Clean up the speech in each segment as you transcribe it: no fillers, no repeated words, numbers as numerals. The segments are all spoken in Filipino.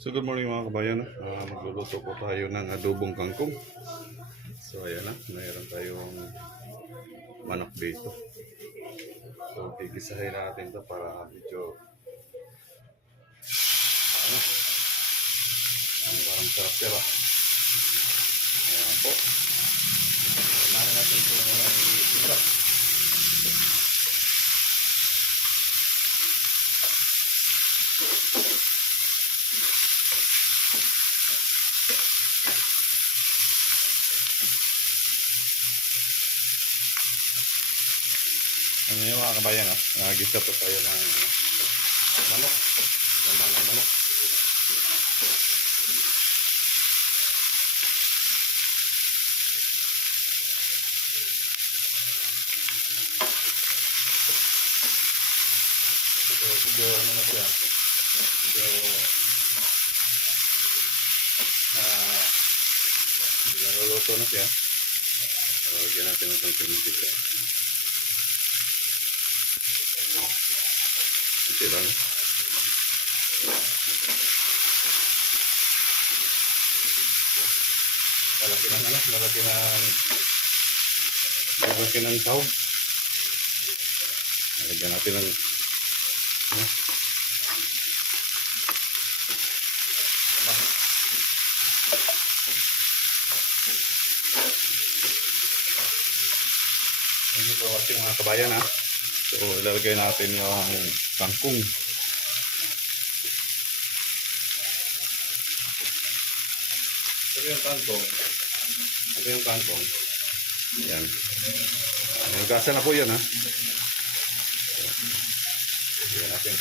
So good morning mga kabayan. Magluluto po tayo ng adobong kangkong. So ayan na, mayroon tayong manok dito. So gigisahin natin to para medyo ano, parang sarap-sarap. Ayan po. Kailangan natin ito muna i-isa. Ano yung mga kabayan, nagisa po tayo ng manok. Laman ng manok. Medyo ano na siya. Medyo naluluto na siya. So, lagyan natin ng konting mantika. Ito lang. Lalaki ng sahog. Lagyan natin ng Thank you for watching mga kabayan ha. So ilalagay natin yung kangkong. Ito yung kangkong. Ito yung kangkong. Ayan. Nagkasa na po yan ha. Ayan natin.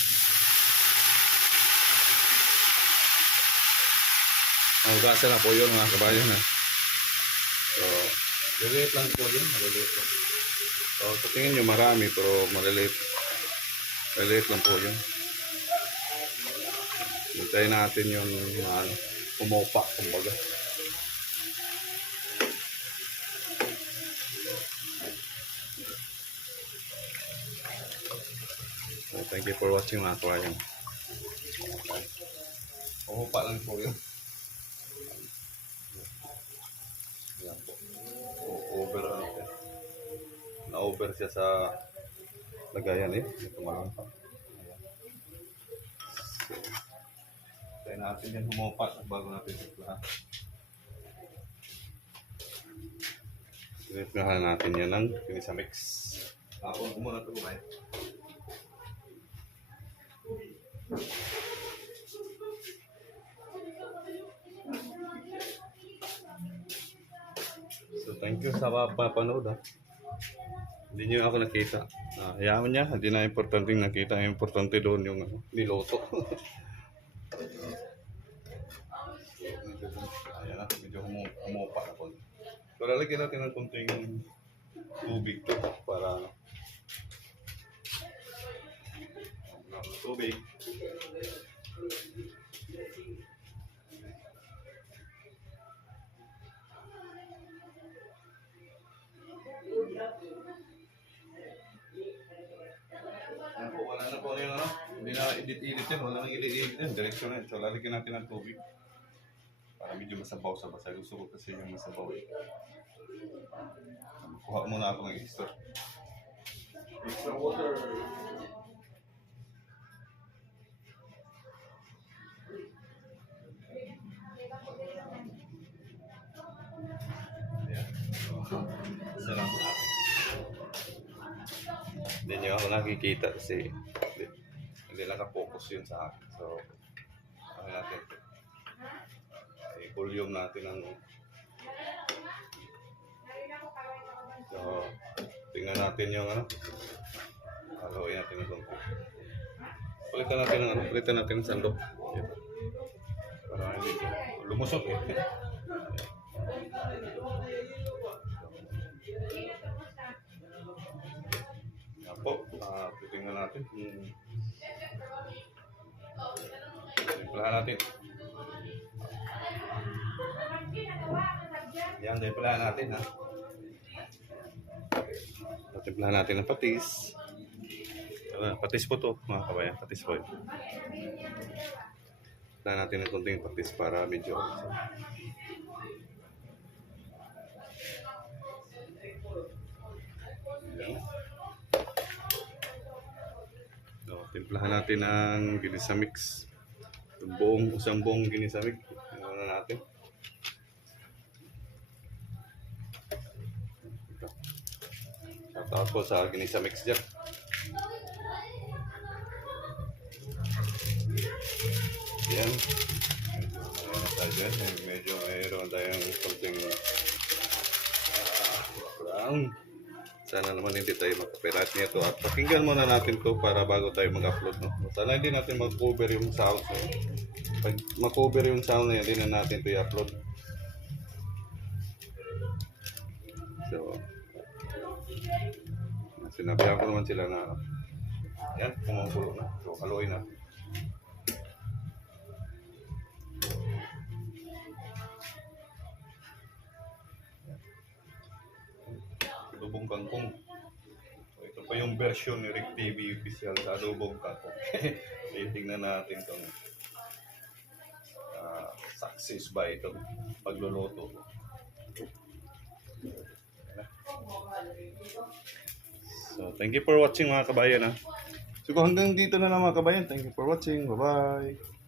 Nagkasa na po yun mga kabayan ha. So maliliit lang po yun. Maliliit lang. So tingin nyo marami pero maliliit. Maliliit lang po yun. Hintayin natin yung umupa kumbaga. So, thank you for watching mga kabayan. Umupa lang po yun. Yan po. Over na-over siya sa lagayan eh. Ito malampa. So, tayo natin yan humupa bago natin iplahan. Iplahan natin yan ng pinisamix. Ako muna ito kumain. So thank you sa papanood ha. Hindi nyo ako nakita. Hayaan niya, hindi na importante nakita. Importante doon yung niloto. Ayan na, medyo humupa na po. So lalagyan natin ng kunting tubig to para tubig. Ano po, wala na po yung hindi na edit-edit yan, wala nang edit-edit yan, direksyon na yan. So lalagyan natin ng tubig para medyo masabaw sa basa. Gusto ko kasi yung masabaw eh. Kuha muna ako ng extra water. Ayan. Sarap natin. Hindi nyo ako nakikita kasi hindi nakapokus yun sa akin. So, ano natin? I-volume natin ang so, tingnan natin yung haluin natin ng lungko. Palitan natin ng sandok. Para hindi lumusok eh. Yan po, titingnan natin. Timplahan natin. Yan, timplahan natin ha. Timplahan natin ng patis. Patis po to mga kabayan, patis po yun. Tahan natin ng konting patis para medyo yan. So, timplahan natin ng ginisa mix. Isang buong ginisa mix. Ano na natin. Shoutout po sa ginisa mix dyan. Yan. Ayan na tayo dyan. Medyo mayroon tayong konting brown. Sana naman hindi tayo mag-copyright nito. At pakinggan muna natin to para bago tayo mag-upload. No? Sana hindi natin mag-cover yung sound. No? Pag mag-cover yung sound na yan, hindi na natin ito i-upload. So, sinabihan ko naman sila na yan, kumukulo na. So, haluin na. Adobong kangkong. So, ito pa yung version ni Rick TV official sa adobong kangkong. Tingnan natin itong success ba itong pagluluto. So, thank you for watching mga kabayan. So, hanggang dito na lang mga kabayan. Thank you for watching. Bye-bye.